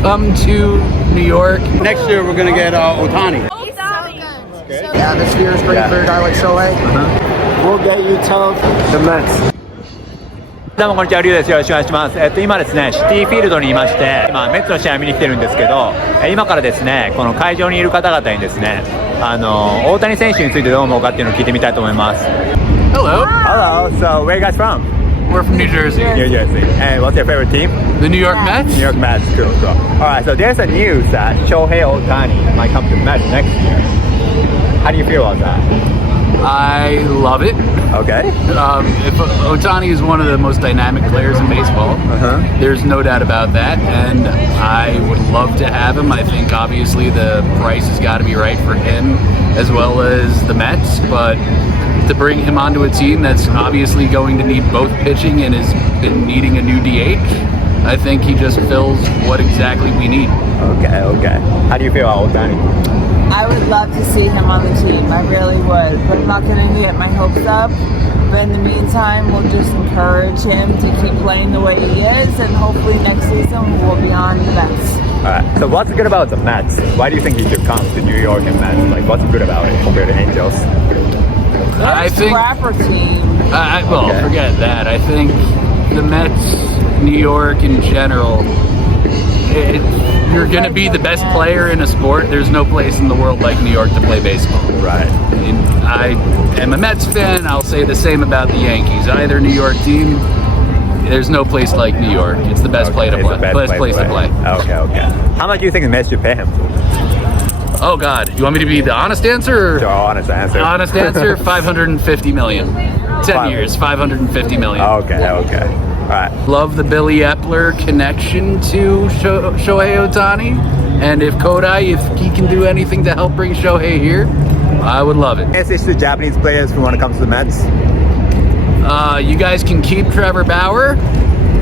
come to New York. Next year we're gonna get Ohtani. The atmosphere is great for a guy like Shohei. We'll get you to the Mets. どうもこんにちは、リュウです。よろしくお願いします。今ですね、シティフィールドにいまして、今メッツの試合を見に来てるんですけど、今からですね、この会場にいる方々にですね、大谷選手についてどう思うかっていうのを聞いてみたいと思います。Hello. Hello. So where are you guys from? We're from New Jersey. New Jersey. And what's your favorite team? The New York Mets. New York Mets. Cool. So, all right. So there's a news that Shohei Ohtani might come to the Mets next year. How do you feel about that? I love it. Okay. If Ohtani is one of the most dynamic players in baseball, there's no doubt about that, and I would love to have him. I think obviously the price has got to be right for him as well as the Mets, but to bring him onto a team that's obviously going to need both pitching and has been needing a new DH, I think he just fills what exactly we need. Okay. How do you feel about Ohtani? I would love to see him on the team. I really would. But I'm not going to get my hopes up. But in the meantime, we'll just encourage him to keep playing the way he is. And hopefully next season we'll be on the Mets. Alright, so what's good about the Mets? Why do you think he should come to New York and Mets? Like, what's good about it compared to Angels? I think Scrapper team. Forget that. I think the Mets, New York in general, you're going to be the best player in a sport. There's no place in the world like New York to play baseball. Right. I am a Mets fan. I'll say the same about the Yankees. Either New York team, there's no place like New York. It's the best place to play. Okay. How much do you think the Mets should pay him? Oh God, you want me to be the honest answer? Or? Sure, honest answer. Honest answer, $550 million. 10 years, $550 million. Okay. Alright. Love the Billy Epler connection to Shohei Ohtani, and if Kodai, if he can do anything to help bring Shohei here, I would love it. Message to Japanese players who want to come to the Mets. You guys can keep Trevor Bauer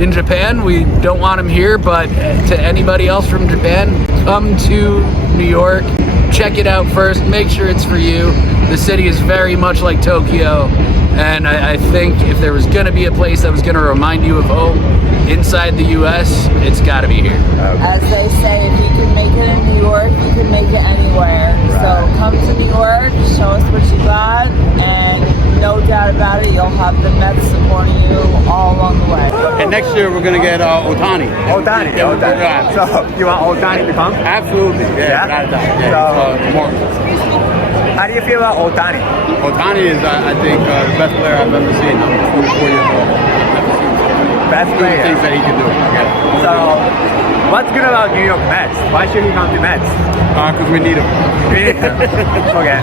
in Japan. We don't want him here, but to anybody else from Japan, come to New York, check it out first, make sure it's for you. The city is very much like Tokyo, and I think if there was going to be a place that was going to remind you of home inside the U.S., it's got to be here. As they say, if you can make it in New York, you can make it anywhere. Right. So come to New York, show us what you got, and no doubt about it, you'll have the Mets supporting you all along the way. And next year we're gonna get Ohtani. Ohtani. So you want Ohtani to come? Absolutely. Yeah. How do you feel about Ohtani? Ohtani is, I think, the best player I've ever seen. I'm 44 years old. Best player. Things that he can do. Okay. So, what's good about New York Mets? Why should he come to Mets? Because we need him. Okay.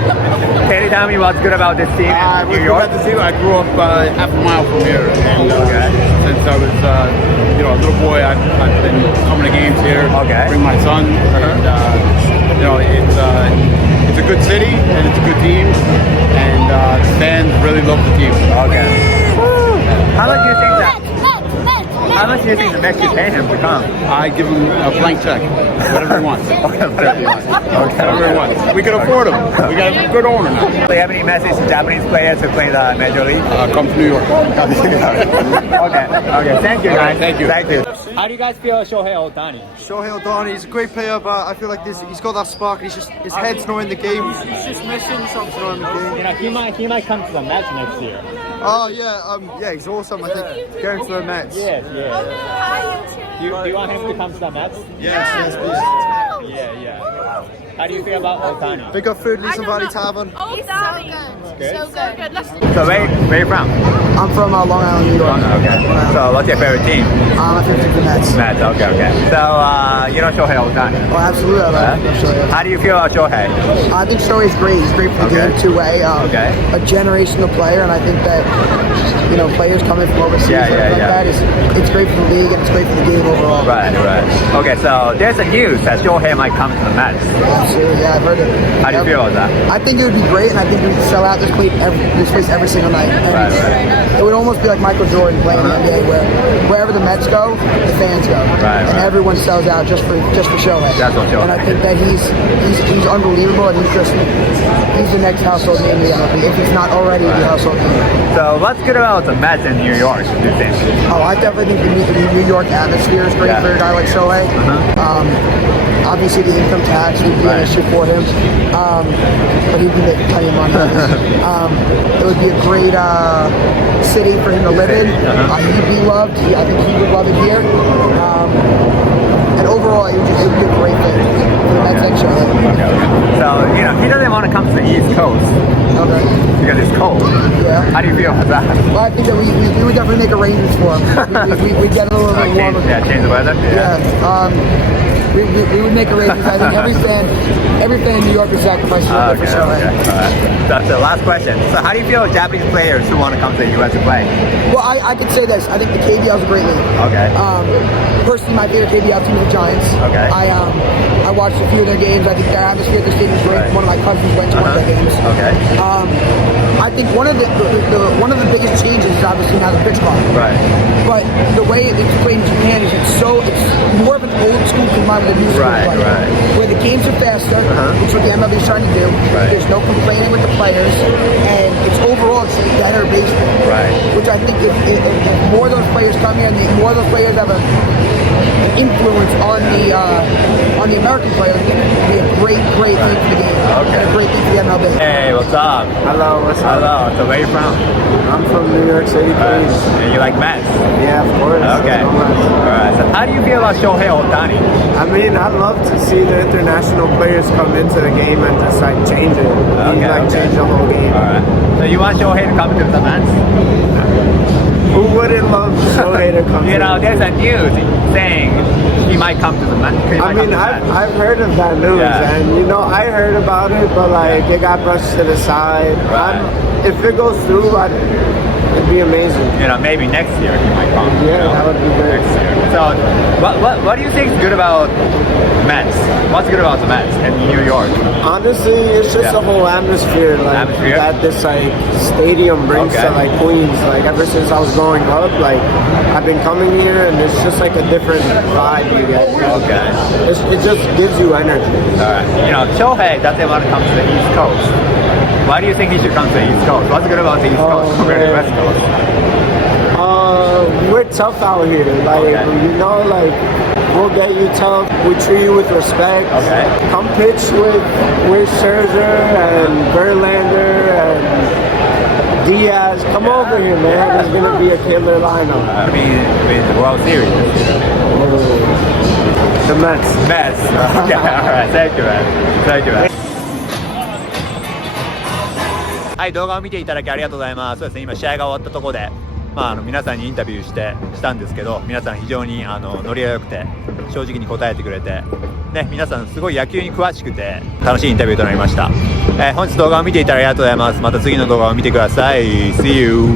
Can you tell me what's good about this team in New York? I grew up half a mile from here, and since I was a little boy, I've been coming to games here. Bring my son, and it's a good city and it's a good team, and the fans really love the team. Okay. How much do you think the Mets should pay him to come? I give him a blank check, whatever he wants. Whatever he wants. We can afford him. We got a good owner now. Do you have any message to Japanese players who play the Major League? Come to New York. Okay. Thank you, guys. Thank you. How do you guys feel Shohei Ohtani? Shohei Ohtani is a great player, but I feel like he's got that spark. His head's not in the game. He's just missing something on the game. He might come to the Mets next year. Oh yeah, he's awesome. I think going to the Mets. Yeah. Do you want him to come to the Mets? Yes, please. Yeah. How do you feel about Ohtani? Big up food, Lisa Valley Tavern. Ohtani. So good. So where are you from? I'm from Long Island, New York. Okay. So what's your favorite team? My favorite team is the Mets. Mets. Okay. So you know Shohei Ohtani? Oh, absolutely. I love Shohei. How do you feel about Shohei? I think Shohei's great. He's great for the game, two-way. A generational player, and I think that players coming from overseas that it's great for the league and it's great for the game overall. Right. Okay, so there's a news that Shohei might come to the Mets. Absolutely, yeah, I've heard it. How do you feel about that? I think it would be great, and I think we would sell out this place every single night. And it would almost be like Michael Jordan playing in the NBA, where wherever the Mets go, the fans go, and everyone sells out just for Shohei. That's what Shohei. And I think that he's unbelievable, and he's the next household name in the MLB. If he's not already the household name. So what's good about the Mets in New York, do you think? Oh, I definitely think the New York atmosphere is great for a guy like Shohei. Obviously, the income tax would be an issue for him, but he'd be making plenty of money. It would be a great city for him to live in. He'd be loved. I think he would love it here. And overall, it would be a great thing for the Mets and Shohei. So, he doesn't want to come to the East Coast because it's cold. Yeah. How do you feel about that? Well, I think that we would definitely make arrangements for him. We'd get a little bit warmer. Change the weather? Yeah. We would make arrangements. I think every fan in New York would sacrifice a little bit for Shohei. That's the last question. So how do you feel about Japanese players who want to come to the U.S. to play? Well, I could say this. I think the KBL is a great league. Okay. Personally, my favorite KBL team is the Giants. Okay. I watched a few of their games. I think their atmosphere at the stadium is great. Right. One of my cousins went to one of their games. Okay. I think one of the biggest changes is obviously now the pitch clock. Right. But the way it's played in Japan is it's more of an old school combined with a new school play. Right. Where the games are faster, which is what the MLB is trying to do. Right. There's no complaining with the players, and it's overall it's better baseball. Right. Which I think if more of those players come here and more of those players have an influence on the American players, it would be a great thing for the game. And a great thing for the MLB. Hey, what's up? Hello, what's up? Hello. So where are you from? I'm from New York City, please. And you like Mets? Yeah, of course. Okay. Alright. So how do you feel about Shohei Ohtani? I mean, I love to see the international players come into the game and just like change it. Change the whole game. Alright. So you want Shohei to come to the Mets? Who wouldn't love Shohei to come? There's a news saying he might come to the Mets. I mean, I've heard of that news, and I heard about it, but like it got brushed to the side. Right. If it goes through, it'd be amazing. Maybe next year he might come. Yeah, that would be great. Next year. So, what do you think is good about Mets? What's good about the Mets in New York? Honestly, it's just the whole atmosphere, that this stadium brings to Queens. Like ever since I was growing up, I've been coming here, and it's just like a different vibe you get. Okay. It just gives you energy. All right. Shohei doesn't want to come to the East Coast. Why do you think he should come to the East Coast? What's good about the East Coast compared to the West Coast? We're tough out here. We'll get you tough. We treat you with respect. Okay. Come pitch with Scherzer and Verlander and Diaz. Come over here, man. There's gonna be a killer lineup. I mean the World Series. The Mets. Mets. Okay. All right. Thank you, man. Thank you, man. はい、動画を見ていただきありがとうございます。そうですね、今試合が終わったところで、皆さんにインタビューしたんですけど、皆さん非常にノリが良くて正直に答えてくれて、ね、皆さんすごい野球に詳しくて楽しいインタビューとなりました。本日動画を見ていただきありがとうございます。また次の動画を見てください。See you!